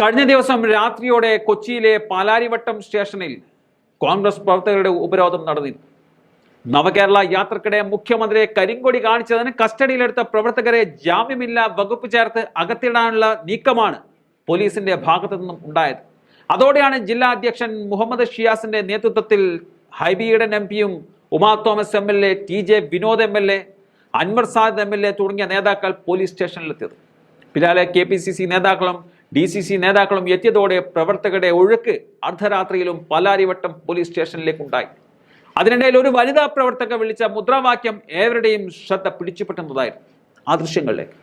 കഴിഞ്ഞ ദിവസം രാത്രിയോടെ കൊച്ചിയിലെ പാലാരിവട്ടം സ്റ്റേഷനിൽ കോൺഗ്രസ് പ്രവർത്തകരുടെ ഉപരോധം നടന്നിരുന്നു. നവകേരള യാത്രക്കിടെ മുഖ്യമന്ത്രിയെ കരിങ്കൊടി കാണിച്ചതിന് കസ്റ്റഡിയിലെടുത്ത പ്രവർത്തകരെ ജാമ്യമില്ല വകുപ്പ് ചേർത്ത് അകത്തിടാനുള്ള നീക്കമാണ് പോലീസിന്റെ ഭാഗത്തു നിന്നും ഉണ്ടായത്. അതോടെയാണ് ജില്ലാ അധ്യക്ഷൻ മുഹമ്മദ് ഷിയാസിന്റെ നേതൃത്വത്തിൽ ഹൈബിയുടെ എം പിയും Uma Thomas M L A T J Vinod M L A Anwar Sadath M L A തുടങ്ങിയ നേതാക്കൾ പോലീസ് സ്റ്റേഷനിലെത്തിയത്. പിന്നാലെ കെ പി സി സി നേതാക്കളും ഡി സി സി നേതാക്കളും എത്തിയതോടെ പ്രവർത്തകരുടെ ഒഴുക്ക് അർദ്ധരാത്രിയിലും പാലാരിവട്ടം പോലീസ് സ്റ്റേഷനിലേക്കുണ്ടായി അതിനിടയിൽ ഒരു വനിതാ പ്രവർത്തക വിളിച്ച മുദ്രാവാക്യം ഏവരുടെയും ശ്രദ്ധ പിടിച്ചുപെട്ടുന്നതായിരുന്നു ആ ദൃശ്യങ്ങളിലേക്ക്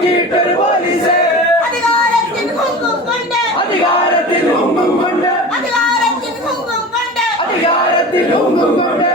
ആക്കിയിട്ടൊരു പോലീസ്. അധികാരത്തിൽ കുങ്കും കൊണ്ട്. അധികാരത്തിൽ കുങ്കും കൊണ്ട്. അധികാരത്തിൽ കുങ്കും കൊണ്ട്. അധികാരത്തിൽ കുങ്കും കൊണ്ട്.